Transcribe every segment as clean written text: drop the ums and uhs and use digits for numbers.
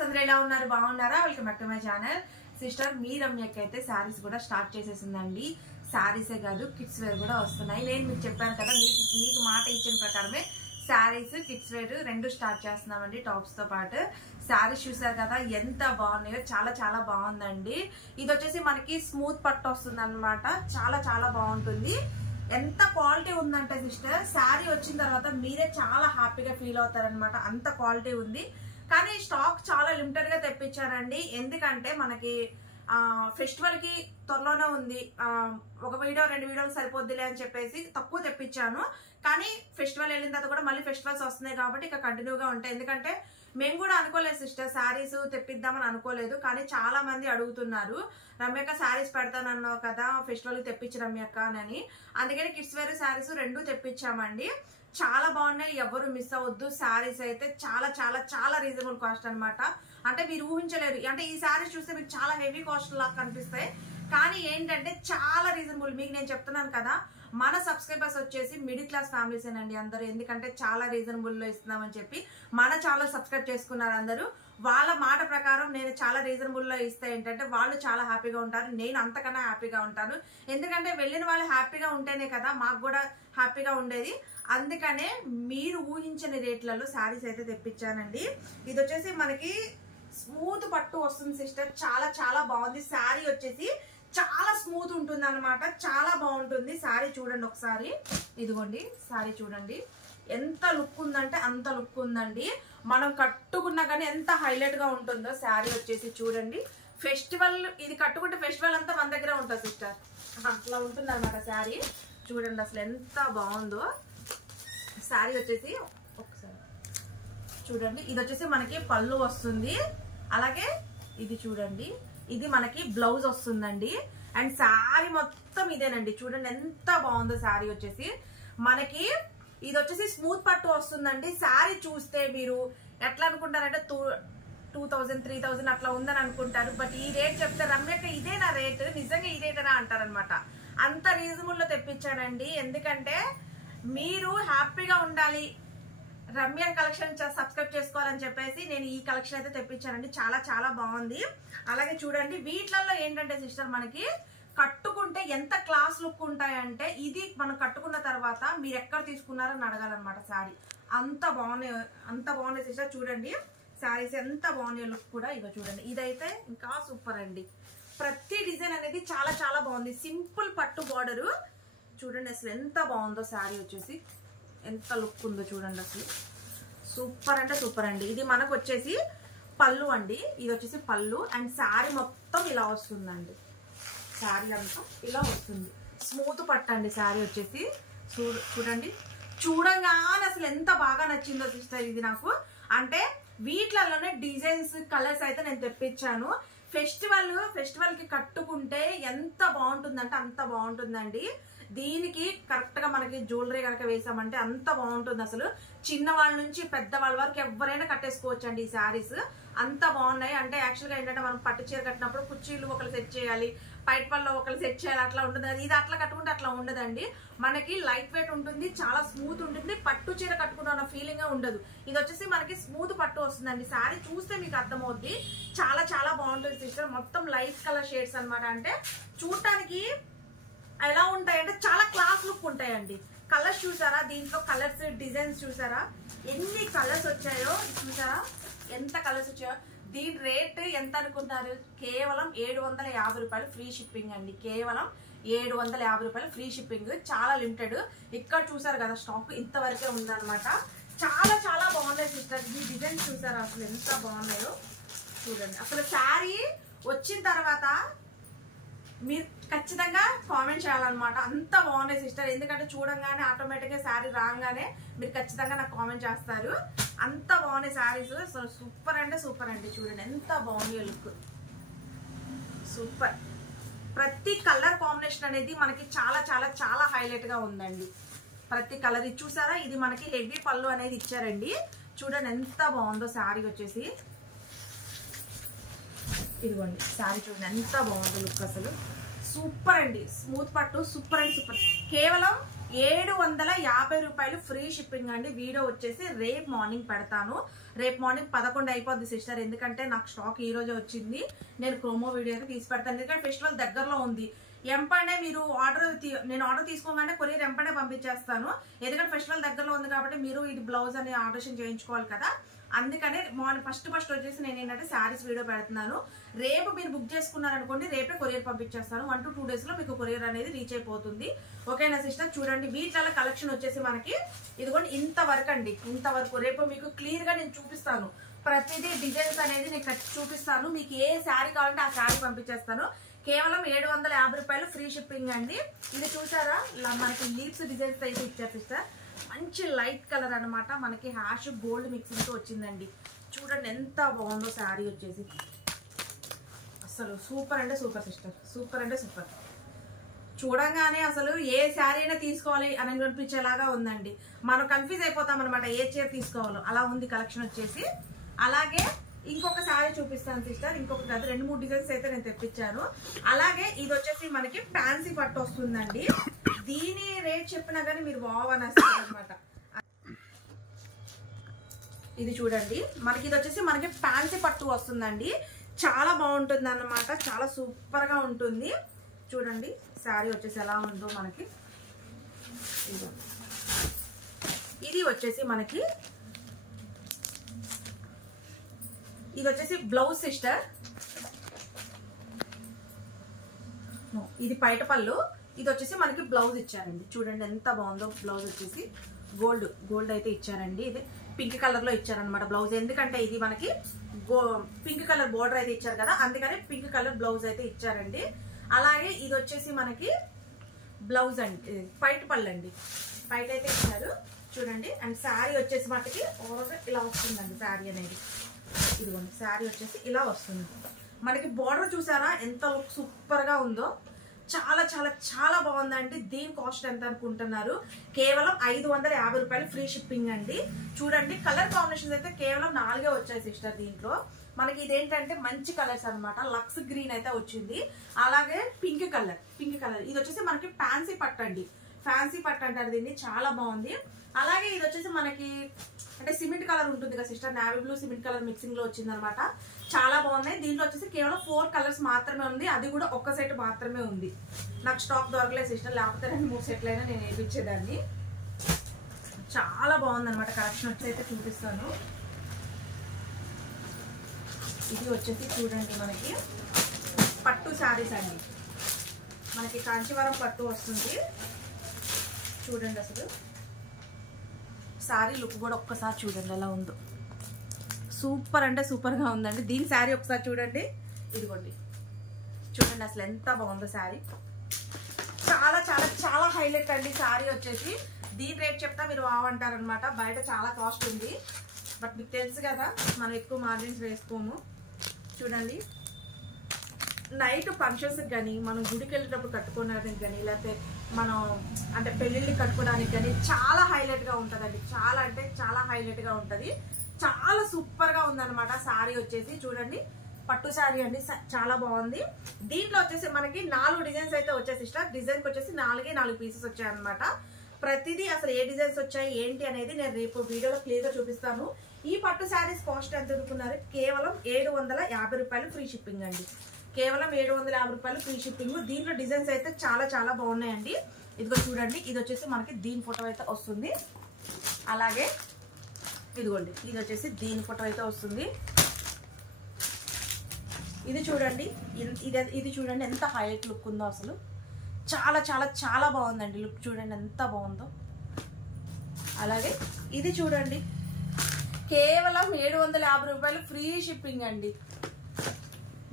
అందరూ ఎలా ఉన్నారు? బాగున్నారా? Welcome back to my channel. Sister మీ రమ్యకి అయితే శారీస్ కూడా స్టార్ట్ చేసేసిందండి. శారీసే కాదు కిడ్స్ వేర్ కూడా వస్తున్నాయి. నేను మీకు చెప్పాను కదా, మీకు మాట ఇచ్చిన ప్రకారమే శారీస్ కిడ్స్ వేర్ రెండు స్టార్ట్ చేస్తున్నామండి. టాప్స్ తో పాటు శారీస్ చూసారు కదా ఎంత బాగున్నాయో, చాలా చాలా బాగుందండి. ఇది వచ్చేసి మనకి స్మూత్ పట్టు వస్తుంది అనమాట. చాలా చాలా బాగుంటుంది. ఎంత క్వాలిటీ ఉందంటే సిస్టర్, శారీ వచ్చిన తర్వాత మీరే చాలా హ్యాపీగా ఫీల్ అవుతారనమాట. అంత క్వాలిటీ ఉంది. కానీ స్టాక్ చాలా లిమిటెడ్ గా తెప్పించారండి. ఎందుకంటే మనకి ఫెస్టివల్ కి త్వరలోనే ఉంది. ఒక వీడియో 2 వీడియోలు సరిపోద్దిలే అని చెప్పేసి తక్కువ తెప్పించాను. కానీ ఫెస్టివల్ వెళ్ళిన తర్వాత కూడా మళ్ళీ ఫెస్టివల్స్ వస్తున్నాయి కాబట్టి ఇక కంటిన్యూగా ఉంటాయి. ఎందుకంటే మేము కూడా అనుకోలేదు సిస్టర్, శారీస్ తెప్పిద్దామని అనుకోలేదు. కానీ చాలా మంది అడుగుతున్నారు, రమ్యక్క శారీస్ పెడతానన్నావు కదా, ఫెస్టివల్ కి తెప్పించి రమ్యక్క అని. అందుకని కిడ్స్ వేర్ శారీస్ రెండు తెప్పించామండి. చాలా బాగున్నాయి, ఎవరు మిస్ అవ్వద్దు. శారీస్ అయితే చాలా చాలా చాలా రీజనబుల్ కాస్ట్ అనమాట. అంటే మీరు ఊహించలేరు. అంటే ఈ శారీస్ చూస్తే మీకు చాలా హెవీ కాస్ట్ లాగా కనిపిస్తాయి, కానీ ఏంటంటే చాలా రీజనబుల్. మీకు నేను చెప్తున్నాను కదా, మన సబ్స్క్రైబర్స్ వచ్చేసి మిడిల్ క్లాస్ ఫ్యామిలీస్ ఏనండి అందరూ. ఎందుకంటే చాలా రీజనబుల్ లో ఇస్తున్నామని చెప్పి మన ఛానల్ సబ్స్క్రైబ్ చేసుకున్నారు అందరూ. వాళ్ళ మాట ప్రకారం నేను చాలా రీజనబుల్ లో ఇస్తే ఏంటంటే వాళ్ళు చాలా హ్యాపీగా ఉంటారు, నేను అంతకన్నా హ్యాపీగా ఉంటాను. ఎందుకంటే వెళ్ళిన వాళ్ళు హ్యాపీగా ఉంటేనే కదా మాకు కూడా హ్యాపీగా ఉండేది. అందుకనే మీరు ఊహించని రేట్లలో శారీస్ అయితే తెప్పించానండి. ఇది వచ్చేసి మనకి స్మూత్ పట్టు వస్తుంది సిస్టర్. చాలా చాలా బాగుంది. శారీ వచ్చేసి చాలా స్మూత్ ఉంటుంది అనమాట. చాలా బాగుంటుంది. శారీ చూడండి ఒకసారి. ఇదిగోండి శారీ చూడండి ఎంత లుక్ ఉందంటే అంత లుక్ ఉందండి. మనం కట్టుకున్నా కానీ ఎంత హైలైట్ గా ఉంటుందో శారీ వచ్చేసి చూడండి. ఫెస్టివల్ ఇది కట్టుకుంటే ఫెస్టివల్ అంతా మన దగ్గర ఉంటుంది సిస్టర్, అట్లా ఉంటుంది అనమాట శారీ. చూడండి అసలు ఎంత బాగుందో శారీ వచ్చేసి. ఒకసారి చూడండి, ఇది వచ్చేసి మనకి పళ్ళు వస్తుంది. అలాగే ఇది చూడండి, ఇది మనకి బ్లౌజ్ వస్తుందండి. అండ్ శారీ మొత్తం ఇదేనండి. చూడండి ఎంత బాగుందో శారీ వచ్చేసి. మనకి ఇది వచ్చేసి స్మూత్ పట్టు వస్తుందండి. శారీ చూస్తే మీరు ఎట్లా అనుకుంటారంటే 2000 3000 అట్లా ఉందని అనుకుంటారు. బట్ ఈ రేట్ చెప్తే రమ్యక్క ఇదే నా రేట్, నిజంగా ఈ రేటనా అంటారనమాట. అంత రీజనబుల్ లో తెప్పించానండి. ఎందుకంటే మీరు హ్యాపీగా ఉండాలి, రమ్య కలెక్షన్ సబ్స్క్రైబ్ చేసుకోవాలని చెప్పేసి నేను ఈ కలెక్షన్ అయితే తెప్పించానండి. చాలా చాలా బాగుంది. అలాగే చూడండి, వీటిలలో ఏంటంటే సిస్టర్ మనకి కట్టుకుంటే ఎంత క్లాస్ లుక్ ఉంటాయంటే, ఇది మనం కట్టుకున్న తర్వాత మీరు ఎక్కడ తీసుకున్నారని అడగాలన్నమాట. శారీ అంత బాగున్నాయి సిస్టర్. చూడండి శారీస్ ఎంత బాగున్నాయి, లుక్ కూడా. ఇగో చూడండి, ఇదైతే ఇంకా సూపర్ అండి. ప్రతి డిజైన్ అనేది చాలా చాలా బాగుంది. సింపుల్ పట్టు బార్డరు చూడండి అసలు ఎంత బాగుందో. శారీ వచ్చేసి ఎంత లుక్ ఉందో చూడండి అసలు. సూపర్ అంటే సూపర్ అండి. ఇది మనకు వచ్చేసి పళ్ళు అండి. ఇది వచ్చేసి పళ్ళు. అండ్ శారీ మొత్తం ఇలా వస్తుందండి. శారీ అంతా ఇలా వస్తుంది. స్మూత్ పట్టండి శారీ వచ్చేసి. చూడండి, చూడంగానే అసలు ఎంత బాగా నచ్చిందో సిస్టర్ ఇది నాకు. అంటే వీటిలలోనే డిజైన్స్ కలర్స్ అయితే నేను తెప్పించాను. ఫెస్టివల్ కి కట్టుకుంటే ఎంత బాగుంటుందంటే అంత బాగుంటుందండి. దీనికి కరెక్ట్ గా మనకి జ్యువెలరీ కనుక వేసామంటే అంత బాగుంటుంది అసలు. చిన్న వాళ్ళ నుంచి పెద్ద వాళ్ళ వరకు ఎవరైనా కట్టేసుకోవచ్చు అండి ఈ శారీస్. అంత బాగున్నాయి. అంటే యాక్చువల్ గా ఏంటంటే మనం పట్టు చీర కట్టినప్పుడు కుర్చీలు ఒకరు సెట్ చేయాలి, పైట్ పళ్ళు ఒకరు సెట్ చేయాలి, అట్లా ఉంటుంది. ఇది అట్లా కట్టుకుంటే అట్లా ఉండదండి. మనకి లైట్ వెయిట్ ఉంటుంది, చాలా స్మూత్ ఉంటుంది. పట్టు చీర కట్టుకున్న ఫీలింగ్ ఉండదు. ఇది వచ్చేసి మనకి స్మూత్ పట్టు వస్తుందండి. శారీ చూస్తే మీకు అర్థమవుద్ది. చాలా చాలా బాగుంటుంది సిస్టర్. మొత్తం లైట్ కలర్ షేడ్స్ అనమాట. అంటే చూడటానికి ఎలా ఉంటాయంటే చాలా క్లాస్ లుక్ ఉంటాయండి. కలర్స్ చూసారా, దీంట్లో కలర్స్ డిజైన్స్ చూసారా, ఎన్ని కలర్స్ వచ్చాయో చూసారా, ఎంత కలర్స్ వచ్చాయో. దీని రేట్ ఎంత అనుకుంటారు? కేవలం 750 రూపాయలు ఫ్రీ షిప్పింగ్ అండి. కేవలం 750 రూపాయలు ఫ్రీ షిప్పింగ్. చాలా లిమిటెడ్. ఇక్కడ చూసారు కదా స్టాక్ ఇంతవరకే ఉందన్నమాట. చాలా చాలా బాగున్నాయి సిస్టర్. ఈ డిజైన్స్ చూసారా అసలు ఎంత బాగున్నాయో చూడండి. అసలు శారీ వచ్చిన తర్వాత మీరు ఖచ్చితంగా కామెంట్ చేయాలన్నమాట. అంత బాగున్నాయి సిస్టర్. ఎందుకంటే చూడంగానే ఆటోమేటిక్ గా శారీ రాగానే మీరు ఖచ్చితంగా నాకు కామెంట్ చేస్తారు. అంత బాగున్నాయి శారీస్. సూపర్ అంటే సూపర్ అండి. చూడండి ఎంత బాగుంది లుక్. సూపర్. ప్రతి కలర్ కాంబినేషన్ అనేది మనకి చాలా చాలా చాలా హైలైట్ గా ఉందండి. ప్రతి కలర్ ఇది చూసారా, ఇది మనకి హెవీ పళ్ళు అనేది ఇచ్చారండి. చూడండి ఎంత బాగుందో శారీ వచ్చేసి. ఇదిగోండి శారీ చూడండి ఎంత బాగుందో లుక్ అసలు. సూపర్ అండి. స్మూత్ పట్టు సూపర్ అండ్ సూపర్. కేవలం 750 రూపాయలు ఫ్రీ షిప్పింగ్ అండి. వీడియో వచ్చేసి రేపు మార్నింగ్ పెడతాను. రేపు మార్నింగ్ 11 అయిపోద్ది సిస్టర్, ఎందుకంటే నాకు స్టాక్ ఈ రోజే వచ్చింది. నేను ప్రోమో వీడియో అయితే తీసి పెడతాను, ఎందుకంటే ఫెస్టివల్ దగ్గరలో ఉంది. ఎంపడే మీరు నేను ఆర్డర్ తీసుకోగానే కొరియర్ ఎంపడే పంపించేస్తాను, ఎందుకంటే ఫెస్టివల్ దగ్గరలో ఉంది కాబట్టి మీరు ఇది బ్లౌజ్ అని ఆల్టరేషన్ చేయించుకోవాలి కదా. అందుకనే మార్నింగ్ ఫస్ట్ వచ్చేసి నేను ఏంటంటే శారీస్ వీడియో పెడుతున్నాను. రేపు మీరు బుక్ చేసుకున్నారనుకోండి, రేపే కొరియర్ పంపించేస్తాను. 1 to 2 days లో మీకు కొరియర్ అనేది రీచ్ అయిపోతుంది. ఓకేనా సిస్టర్? చూడండి వీటిలో కలెక్షన్ వచ్చేసి మనకి ఇదిగోండి ఇంతవరకు అండి, ఇంతవరకు. రేపు మీకు క్లియర్ గా నేను చూపిస్తాను, ప్రతిదీ డిజైన్స్ అనేది నేను చూపిస్తాను. మీకు ఏ శారీ కావాలంటే ఆ శారీ పంపించేస్తాను. కేవలం 750 రూపాయలు ఫ్రీ షిప్పింగ్ అండి. ఇది చూసారా, మనకి లీవ్స్ డిజైన్స్ అయితే ఇచ్చారు సిస్టర్. మంచి లైట్ కలర్ అనమాట, మనకి హ్యాష్ గోల్డ్ మిక్సింగ్ తో వచ్చిందండి. చూడండి ఎంత బాగుందో శారీ వచ్చేసి, అసలు సూపర్ అంటే సూపర్ సిస్టర్, సూపర్ అంటే సూపర్. చూడంగానే అసలు ఏ శారీ అయినా తీసుకోవాలి అని అనిపించేలాగా ఉందండి. మనం కన్ఫ్యూజ్ అయిపోతాం అనమాట ఏ చీర తీసుకోవాలో, అలా ఉంది కలెక్షన్ వచ్చేసి. అలాగే ఇంకొక శారీ చూపిస్తాను సిస్టర్, ఇంకొక 2-3 డిజైన్స్ అయితే నేను తెప్పించాను. అలాగే ఇది వచ్చేసి మనకి ఫ్యాన్సీ పట్టు వస్తుందండి. దీని రేట్ చెప్పినా కానీ మీరు బావనేస్తారు అనమాట. ఇది చూడండి, మనకి ఇది వచ్చేసి మనకి ఫ్యాన్సీ పట్టు వస్తుందండి. చాలా బాగుంటుంది అన్నమాట, చాలా సూపర్ గా ఉంటుంది. చూడండి శారీ వచ్చేసి ఎలా ఉందో మనకి. ఇది వచ్చేసి మనకి ఇది వచ్చేసి బ్లౌజ్ సిస్టర్, ఇది పైట పళ్ళు. ఇది వచ్చేసి మనకి బ్లౌజ్ ఇచ్చారండి. చూడండి ఎంత బాగుందో బ్లౌజ్ వచ్చేసి గోల్డ్ అయితే ఇచ్చారండి. ఇది పింక్ కలర్ లో ఇచ్చారనమాట బ్లౌజ్, ఎందుకంటే ఇది మనకి పింక్ కలర్ బోర్డర్ అయితే ఇచ్చారు కదా, అందుకని పింక్ కలర్ బ్లౌజ్ అయితే ఇచ్చారండి. అలాగే ఇది వచ్చేసి మనకి బ్లౌజ్ అండి, పైట పళ్ళు అండి, పైట అయితే ఇచ్చారు చూడండి. అండ్ శారీ వచ్చేసి మనకి ఓవరాల్ ఇలా వస్తుందండి శారీ అనేది. ఇదిగోండి శారీ వచ్చేసి ఇలా వస్తుంది. మనకి బోర్డర్ చూసారా ఎంత లుక్ సూపర్ గా ఉందో, చాలా చాలా చాలా బాగుందండి. దీని కాస్ట్ ఎంత అనుకుంటున్నారు? కేవలం 550 రూపాయలు ఫ్రీ షిప్పింగ్ అండి. చూడండి కలర్ కాంబినేషన్స్ అయితే కేవలం 4 వచ్చాయి సిస్టర్. దీంట్లో మనకి ఇదేంటంటే మంచి కలర్స్ అనమాట. లక్స్ గ్రీన్ అయితే వచ్చింది, అలాగే పింక్ కలర్ ఇది వచ్చేసి మనకి ఫ్యాన్సీ పట్టు అండి, ఫ్యాన్సీ పట్టు అంటారు దీన్ని, చాలా బాగుంది. అలాగే ఇది వచ్చేసి మనకి అంటే సిమెంట్ కలర్ ఉంటుంది కదా sister, navy blue cement colour mixing లో వచ్చింది అనమాట. చాలా బాగున్నాయి. దీంట్లో వచ్చేసి కేవలం 4 కలర్స్ మాత్రమే ఉంది, అది కూడా ఒక్క సెట్ మాత్రమే ఉంది. నాకు స్టాక్ దొరకలేదు సిస్టర్, లేకపోతే 2-3 సెట్లు అయినా నేను వేయించేదాన్ని. చాలా బాగుంది అనమాట కలెక్షన్. వచ్చి అయితే చూపిస్తాను. ఇది వచ్చేసి చూడండి మనకి పట్టు శారీస్ అండి, మనకి కాంచీవరం పట్టు వస్తుంది. చూడండి అసలు శారీ లుక్ కూడా ఒక్కసారి చూడండి ఎలా ఉందో, సూపర్ అంటే సూపర్ గా ఉందండి. దీని శారీ ఒకసారి చూడండి, ఇదిగోండి చూడండి అసలు ఎంత బాగుందో శారీ. చాలా చాలా చాలా హైలైట్ అండి శారీ వచ్చేసి. దీని రేట్ చెప్తా మీరు బాగుంటారనమాట, బయట చాలా కాస్ట్ ఉంది, బట్ మీకు తెలుసు కదా మనం ఎక్కువ మార్జిన్స్ వేసుకోము. చూడండి నైట్ ఫంక్షన్స్ కానీ మనం గుడికి వెళ్ళేటప్పుడు కట్టుకోవడానికి కానీ, లేకపోతే మనం అంటే పెళ్ళిళ్ళకి కట్టుకోవడానికి కానీ చాలా హైలైట్ గా ఉంటుందండి. చాలా అంటే చాలా హైలైట్ గా ఉంటది, చాలా సూపర్ గా ఉందన్నమాట శారీ వచ్చేసి. చూడండి పట్టు శారీ అండి, చాలా బాగుంది. దీంట్లో వచ్చేసి మనకి 4 డిజైన్స్ అయితే వచ్చాయి సిస్టర్. డిజైన్ కి వచ్చేసి 4 పీసెస్ వచ్చాయి అనమాట. ప్రతిదీ అసలు ఏ డిజైన్స్ వచ్చాయి ఏంటి అనేది నేను రేపు వీడియోలో క్లియర్ గా చూపిస్తాను. ఈ పట్టు శారీస్ కాస్ట్ ఎంత అనుకున్నారు? కేవలం 750 రూపాయలు ఫ్రీ షిప్పింగ్ అండి, కేవలం 750 రూపాయలు ఫ్రీ షిప్పింగ్. దీంట్లో డిజైన్స్ అయితే చాలా చాలా బాగున్నాయండి. ఇదిగో చూడండి, ఇది వచ్చేసి మనకి దీని ఫోటో అయితే వస్తుంది. అలాగే ఇదిగోండి ఇది వచ్చేసి దీని ఫోటో అయితే వస్తుంది. ఇది చూడండి, ఇది చూడండి ఎంత హైలైట్ లుక్ ఉందో అసలు. చాలా చాలా చాలా బాగుందండి లుక్, చూడండి ఎంత బాగుందో. అలాగే ఇది చూడండి, కేవలం 750 రూపాయలు ఫ్రీ షిప్పింగ్ అండి.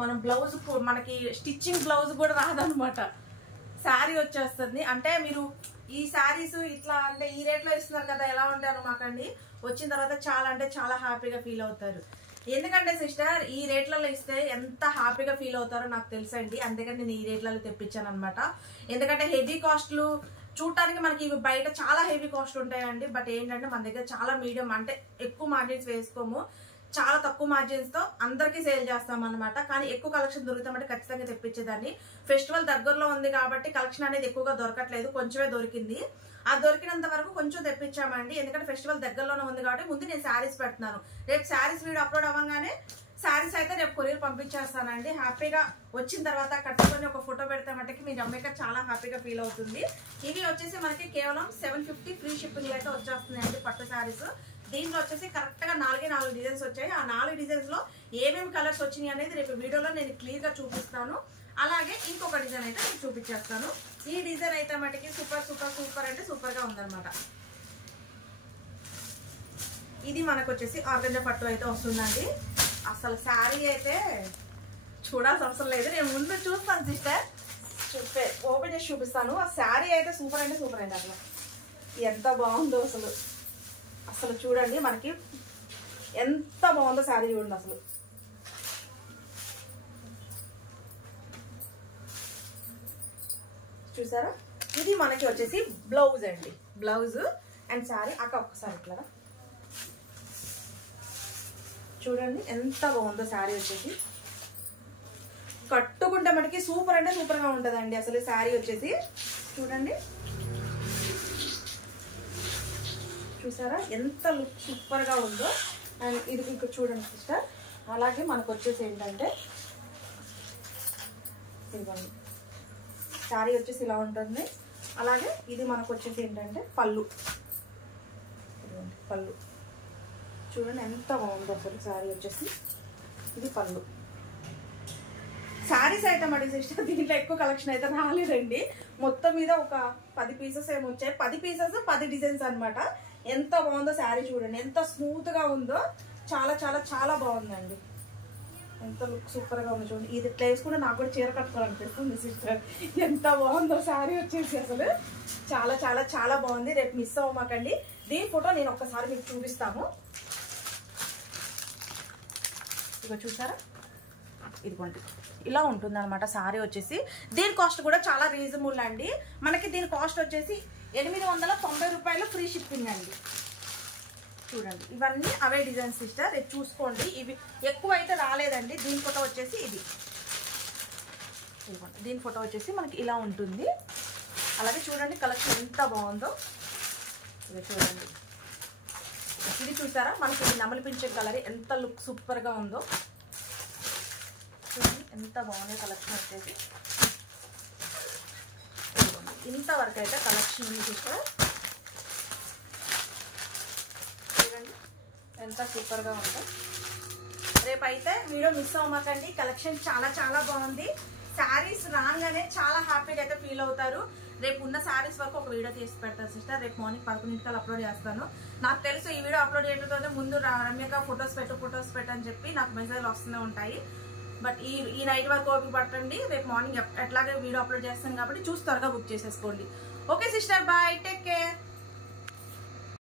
మనం బ్లౌజ్ మనకి స్టిచ్చింగ్ బ్లౌజ్ కూడా రాదనమాట, శారీ వచ్చేస్తుంది. అంటే మీరు ఈ శారీస్ ఇట్లా అంటే ఈ రేట్లో ఇస్తున్నారు కదా ఎలా ఉంటారు మాకండి, వచ్చిన తర్వాత చాలా అంటే చాలా హ్యాపీగా ఫీల్ అవుతారు. ఎందుకంటే సిస్టర్ ఈ రేట్లలో ఇస్తే ఎంత హ్యాపీగా ఫీల్ అవుతారో నాకు తెలుసండి, అందుకని నేను ఈ రేట్లలో తెప్పించాను అనమాట. ఎందుకంటే హెవీ కాస్ట్లు చూడటానికి మనకి బయట చాలా హెవీ కాస్ట్ ఉంటాయండి, బట్ ఏంటంటే మన దగ్గర చాలా మీడియం అంటే ఎక్కువ మార్జిన్స్ వేసుకోము, చాలా తక్కువ మార్జిన్స్ తో అందరికీ సేల్ చేస్తాం అనమాట. కానీ ఎక్కువ కలెక్షన్ దొరుకుతామంటే ఖచ్చితంగా తెప్పించేదాన్ని. ఫెస్టివల్ దగ్గరలో ఉంది కాబట్టి కలెక్షన్ అనేది ఎక్కువగా దొరకట్లేదు, కొంచెమే దొరికింది. అది దొరికినంత వరకు కొంచెం తెప్పించామండి. ఎందుకంటే ఫెస్టివల్ దగ్గరలోనే ఉంది కాబట్టి ముందు నేను శారీస్ పెడుతున్నాను. రేపు శారీస్ వీడియో అప్లోడ్ అవ్వగానే శారీస్ అయితే రేపు కొరియర్ పంపించేస్తానండి. హ్యాపీగా వచ్చిన తర్వాత కట్టుకొని ఒక ఫోటో పెడితే మటుకి మీ రమ్యక చాలా హ్యాపీగా ఫీల్ అవుతుంది. ఇవి వచ్చేసి మనకి కేవలం 750 ఫ్రీ షిప్పింగ్ అయితే వచ్చేస్తున్నాయండి పట్టు శారీస్. దీంట్లో వచ్చేసి కరెక్ట్ గా 4 డిజైన్స్ వచ్చాయి. ఆ 4 డిజైన్స్ లో ఏమేమి కలర్స్ వచ్చినాయి అనేది రేపు వీడియోలో నేను క్లియర్ గా చూపిస్తాను. అలాగే ఇంకొక డిజైన్ అయితే నేను చూపించేస్తాను. ఈ డిజైన్ అయితే మటుకి సూపర్ సూపర్ సూపర్ అంటే సూపర్ గా ఉందన్నమాట. ఇది మనకు వచ్చేసి ఆర్గంజా పట్టు అయితే వస్తుందండి. అసలు శారీ అయితే చూడాల్సిన అవసరం లేదు, నేను ముందు చూస్తాను సిస్టర్, ఓపెన్ చేసి చూపిస్తాను. ఆ శారీ అయితే సూపర్ అంటే సూపర్ అండి. అసలు ఎంత బాగుందో అసలు అసలు చూడండి, మనకి ఎంత బాగుందో శారీ చూడండి. అసలు చూసారా, ఇది మనకి వచ్చేసి బ్లౌజ్ అండి. బ్లౌజ్ అండ్ శారీ అక్క ఒక్కసారి ఇట్లా చూడండి ఎంత బాగుందో శారీ వచ్చేసి. కట్టుకుంటే మనకి సూపర్ అంటే సూపర్ గా ఉంటుందండి అసలు శారీ వచ్చేసి. చూడండి చూసారా ఎంత లుక్ సూపర్ గా ఉందో. అండ్ ఇది ఇక్కడ చూడండి సిస్టర్. అలాగే మనకు వచ్చేసి ఏంటంటే ఇదిగోండి శారీ వచ్చేసి ఇలా ఉంటుంది. అలాగే ఇది మనకు వచ్చేసి ఏంటంటే పళ్ళు. ఇదిగోండి పళ్ళు చూడండి ఎంత బాగుందో అసలు శారీ వచ్చేసి. ఇది పళ్ళు. శారీస్ ఐటమ్ అంటే సిస్టర్ దీంట్లో ఎక్కువ కలెక్షన్ అయితే రాలేదండి. మొత్తం మీద ఒక 10 పీసెస్ ఏమి వచ్చాయి. 10 పీసెస్ 10 డిజైన్స్ అనమాట. ఎంత బాగుందో శారీ చూడండి, ఎంత స్మూత్ గా ఉందో. చాలా చాలా చాలా బాగుందండి. ఎంత లుక్ సూపర్ గా ఉంది చూడండి. ఇది ఇట్లా వేసుకుంటే నాకు కూడా చీర కట్టుకోవాలనిపిస్తుంది సిస్టర్. ఎంత బాగుందో శారీ వచ్చేసి అసలు. చాలా చాలా చాలా బాగుంది. రేపు మిస్ అవ్వమాకండి. దీని ఫోటో నేను ఒక్కసారి మీకు చూపిస్తాను. ఇక చూసారా, ఇదిగోండి ఇలా ఉంటుంది అనమాట శారీ వచ్చేసి. దీని కాస్ట్ కూడా చాలా రీజనబుల్ అండి. మనకి దీని కాస్ట్ వచ్చేసి 890 రూపాయలు ఫ్రీ షిప్పింగ్ అండి. చూడండి ఇవన్నీ అవే డిజైన్స్ సిస్టర్, రేపు చూసుకోండి. ఇవి ఎక్కువ అయితే రాలేదండి. దీని ఫోటో వచ్చేసి ఇది. దీని ఫోటో వచ్చేసి మనకి ఇలా ఉంటుంది. అలాగే చూడండి కలెక్షన్ ఎంత బాగుందో. ఇది చూడండి, ఇది చూసారా మనకి ఇది నమలిపించే కలర్ ఎంత లుక్ సూపర్ గా ఉందో. చూడండి ఎంత బాగుంది కలెక్షన్ వచ్చేసి. ఇంతవరకు అయితే కలెక్షన్ ఉంది చూసారా. చూడండి ఎంత సూపర్ గా ఉందో. రేపైతే వీడియో మిస్ అవ్వమాకండి. కలెక్షన్ చాలా చాలా బాగుంది. శారీస్ రాగానే చాలా హ్యాపీగా అయితే ఫీల్ అవుతారు. రేపు ఉన్న శారీస్ వరకు ఒక వీడియో తీసి పెడతాను సిస్టర్. రేపు మార్నింగ్ 11 అప్లోడ్ చేస్తాను. నాకు తెలుసు ఈ వీడియో అప్లోడ్ చేయడంతో ముందు రమ్యక ఫొటోస్ పెట్టు అని చెప్పి నాకు మెసేజ్లు వస్తూనే ఉంటాయి. బట్ ఈ నైట్ వరకు ఓపిక పట్టండి. రేపు మార్నింగ్ ఎట్లాగే వీడియో అప్లోడ్ చేస్తాను కాబట్టి చూసి త్వరగా బుక్ చేసేసుకోండి. Okay sister, bye, take care.